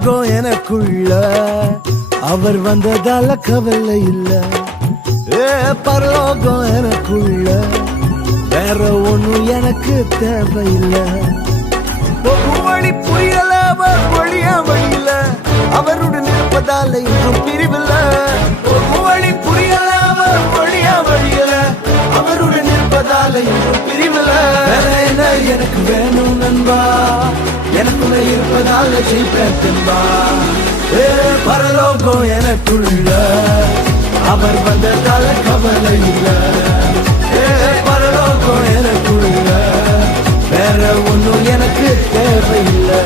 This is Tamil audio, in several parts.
பரலோகம் எனக்குள்ள அவர் வந்ததால கவலை இல்ல. பரலோகம் எனக்குள்ள வேற ஒண்ணும் எனக்கு தேவையில்லை. வழி புரியல அவர் வழியா வழியில அவருடன் இருப்பதால இன்னும் பிரிவில்ல. வழி புரியல அவர் வழியா வழியில அவருடன் இருப்பதால இன்னும் பிரிவில்ல. வேற என்ன எனக்கு வேணும் நண்பா, எனக்குள்ள இருப்பதால ஜெயிப்பேன் தென்பா. பரலோகம் எனக்குள்ள அவர் வந்ததால கவலை இல்ல. பரலோகம் எனக்குள்ள வேற ஒண்ணும் எனக்கு தேவையில்லை.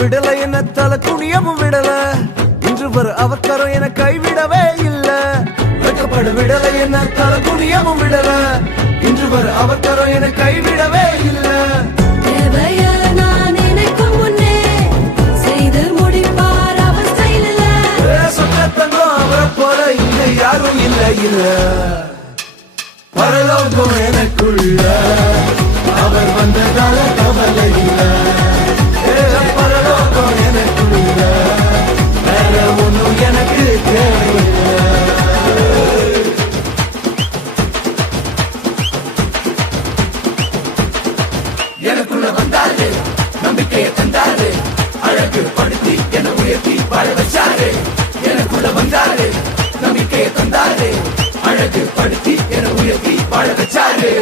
விடல என்ன தலை குனியவும் விடல, இன்று வர அவக்கரம் என கைவிடவே இல்ல. வெக்கப்பட விடல என்ன தலை குனியவும் விடல, இன்று வர அவக்கரம் என கைவிடவே இல்ல. சொந்தத்தங்கம் அவரை போல இங்க யாரும் இல்ல இல்ல. பரலோகம் எனக்குள்ள அவர் வந்ததால கவலை இல்ல. பரலோகம் எனக்குள்ள வேற ஒண்ணும் எனக்கு தேவையில்லை. எனக்குள்ள வந்தாரு, நம்பிக்கையை தந்தாரு, அழகு படுத்தி என உயர்த்தி வாழ வச்சாரு. எனக்குள்ள வந்தாரு, நம்பிக்கையை தந்தாரு, அழகு படுத்தி என உயர்த்தி வாழ வச்சாரு.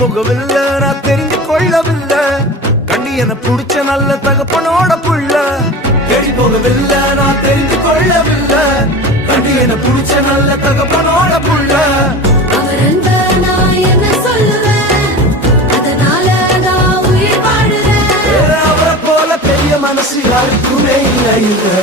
போகவில்லை நான் தெரிஞ்சு கொள்ளவில்லை, கண்டி என புடிச்ச நல்ல தகப்பனோட புள்ள. தேடி போகவில்லை நான் தெரிஞ்சு கொள்ளவில்லை, கண்டி என புடிச்ச நல்ல தகப்பனோட புள்ள. அவரை போல பெரிய மனசு யாருக்குமே இல்லை.